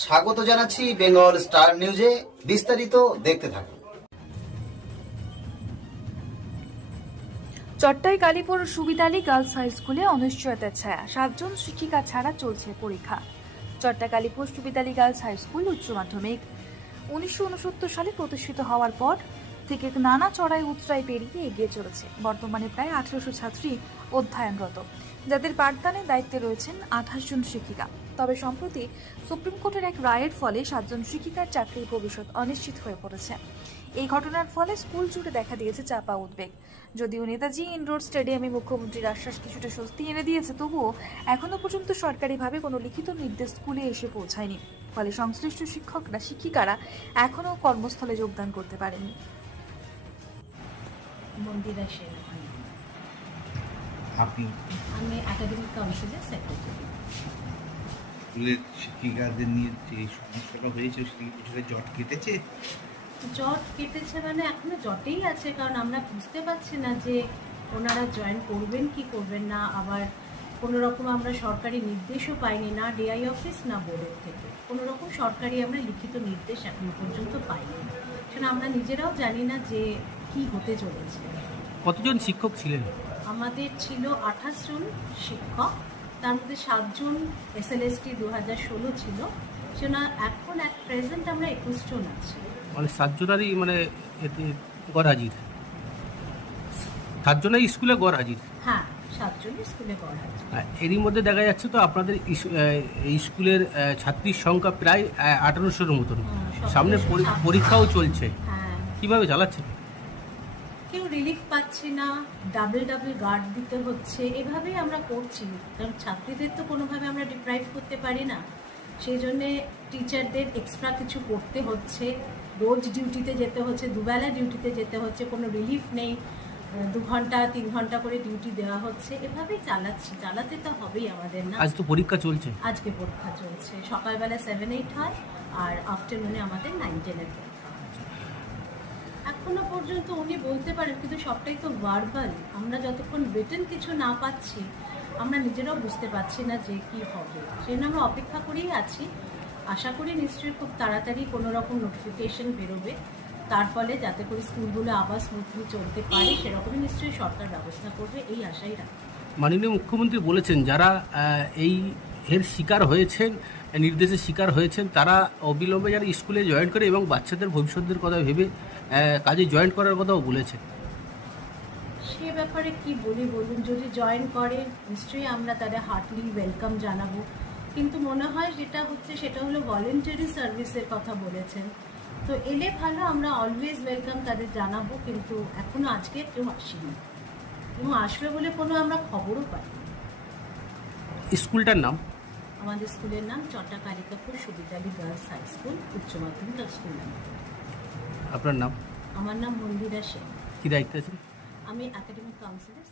স্বাগত জানাচ্ছি বেঙ্গল স্টার নিউজে। বিস্তারিত দেখতে থাকুন। চট্টাই কালীপুর সুবিদালি গার্লস হাই স্কুলে অনিশ্চয়তার ছায়া, 7 জন শিক্ষিকা ছাড়া চলছে পরীক্ষা। চট্টা কালীপুর সুবিদালি গার্লস হাই স্কুল উচ্চ মাধ্যমিক 1969 সালে প্রতিষ্ঠিত হওয়ার পর থেকে নানা চড়াই উতরাই পেরিয়ে এগিয়ে চলেছে। বর্তমানে প্রায় 1800 ছাত্রী অধ্যয়নরত, যাদের পাঠদানের দায়িত্বে রয়েছেন 28 জন শিক্ষিকা। তবে সম্প্রতি সুপ্রিম কোর্টের এক রায়ের ফলে 7 জন শিক্ষিকার চাকরির ভবিষ্যৎ অনিশ্চিত হয়ে পড়েছে। এই ঘটনার ফলে স্কুল জুড়ে দেখা দিয়েছে চাপা উদ্বেগ। যদিও নেতাজি ইনডোর স্টেডিয়ামে মুখ্যমন্ত্রীর আশ্বাস কিছুটা স্বস্তি এনে দিয়েছে, তবুও এখনো পর্যন্ত সরকারিভাবে কোনো লিখিত নির্দেশ স্কুলে এসে পৌঁছায়নি। ফলে সংশ্লিষ্ট শিক্ষিকারা এখনো কর্মস্থলে যোগদান করতে পারেননি। মন্দিরা সেন, আপনি আমি একাডেমিক কাউন্সিলের সেক্রেটারি। স্কুলের শিক্ষিকাদের নিয়ে যে সমস্যাটা হয়েছে সেটা কিছুটা জট কেটেছে? জট কেটেছে মানে এখনো জটেই আছে, কারণ আমরা বুঝতে পারছি না যে ওনারা জয়েন করবেন কি করবেন না। আবার কোনো রকম আমরা সরকারি নির্দেশও পাইনি, না ডিআই অফিস না বোর্ডের থেকে কোনো রকম সরকারি আমরা লিখিত নির্দেশ এখনো পর্যন্ত পাইনি। সেটা আমরা নিজেরাও জানি না যে কি হতে চলেছে। কতজন শিক্ষক ছিলেন? আমাদের ছিল 28 জন শিক্ষক, তার মধ্যে 7 জন SLST 2016 ছিল, সেটা এখন অ্যাট প্রেজেন্ট আমরা 21 জন আছি। মানে 7 জনারই মানে এতে গড় হাজির, 7 জনাই স্কুলে গড় হাজির। হ্যাঁ, 7 জন স্কুলে গড় আছে। এরই মধ্যে দেখা যাচ্ছে তো আপনাদের এই স্কুলের ছাত্রীর সংখ্যা প্রায় 1800-এর মতন। সামনে পরীক্ষাও চলছে, হ্যাঁ, কিভাবে চালাচ্ছে? কেউ রিলিফ পাচ্ছে না, ডাবল গার্ড দিতে হচ্ছে, এভাবেই আমরা করছি। কারণ ছাত্রীদের তো কোনোভাবে আমরা ডিপ্রাইভ করতে পারি না, সেই জন্যে টিচারদের এক্সট্রা কিছু করতে হচ্ছে, রোজ ডিউটিতে যেতে হচ্ছে, দুবেলা ডিউটিতে যেতে হচ্ছে, কোনো রিলিফ নেই, 2 ঘন্টা 3 ঘন্টা করে ডিউটি দেওয়া হচ্ছে, এভাবেই চালাতে তো হবেই আমাদের। না, আজ তো পরীক্ষা চলছে। আজকে পরীক্ষা চলছে, সকালবেলা 7-8 হয় আর আফটারনুনে আমাদের 9-10-এর পরীক্ষা হচ্ছে। এখনো পর্যন্ত উনি বলতে পারেন, কিন্তু সবটাই তো ভার্বাল। আমরা যতক্ষণ রিটেন কিছু না পাচ্ছি, আমরা নিজেরাও বুঝতে পারছি না যে কি হবে। সেই জন্য আমরা অপেক্ষা করেই আছি। আশা করি নিশ্চয়ই খুব তাড়াতাড়ি কোনো রকম নোটিফিকেশন বেরোবে, তার ফলে যাতে করে স্কুলগুলো আবার স্মুথলি চলতে পারে, সেরকমই নিশ্চয়ই সরকার ব্যবস্থা করবে, এই আশাই রাখি। মাননীয় মুখ্যমন্ত্রী বলেছেন যারা এর শিকার হয়েছেন, নির্দেশের শিকার হয়েছেন, তারা অবিলম্বে যারা স্কুলে জয়েন করে এবং বাচ্চাদের ভবিষ্যতের কথা ভেবে কাজে জয়েন করার কথাও বলেছেন। সে ব্যাপারে কি বলি বলুন, যদি জয়েন করে নিশ্চয়ই আমরা তাদের হার্টলি ওয়েলকাম জানাবো, কিন্তু মনে হয় যেটা হচ্ছে সেটা হলো ভলেন্টারি সার্ভিসের কথা বলেছেন, তো এলে ভালো, আমরা অলওয়েজ ওয়েলকাম তাদের জানাবো। কিন্তু এখনো আজকে কেউ আসেনি এবং আসবে বলে কোনো আমরা খবরও পাই। স্কুলটার নাম? আমাদের স্কুলের নাম চট্টা কালীপুর সুবিদালি গার্লস হাই স্কুল উচ্চ মাধ্যমিক স্কুল নাম। আপনার নাম? আমার নাম মন্দিরা সেন, কি দায়িত্ব আছেন? আমি একাডেমিক কাউন্সিলের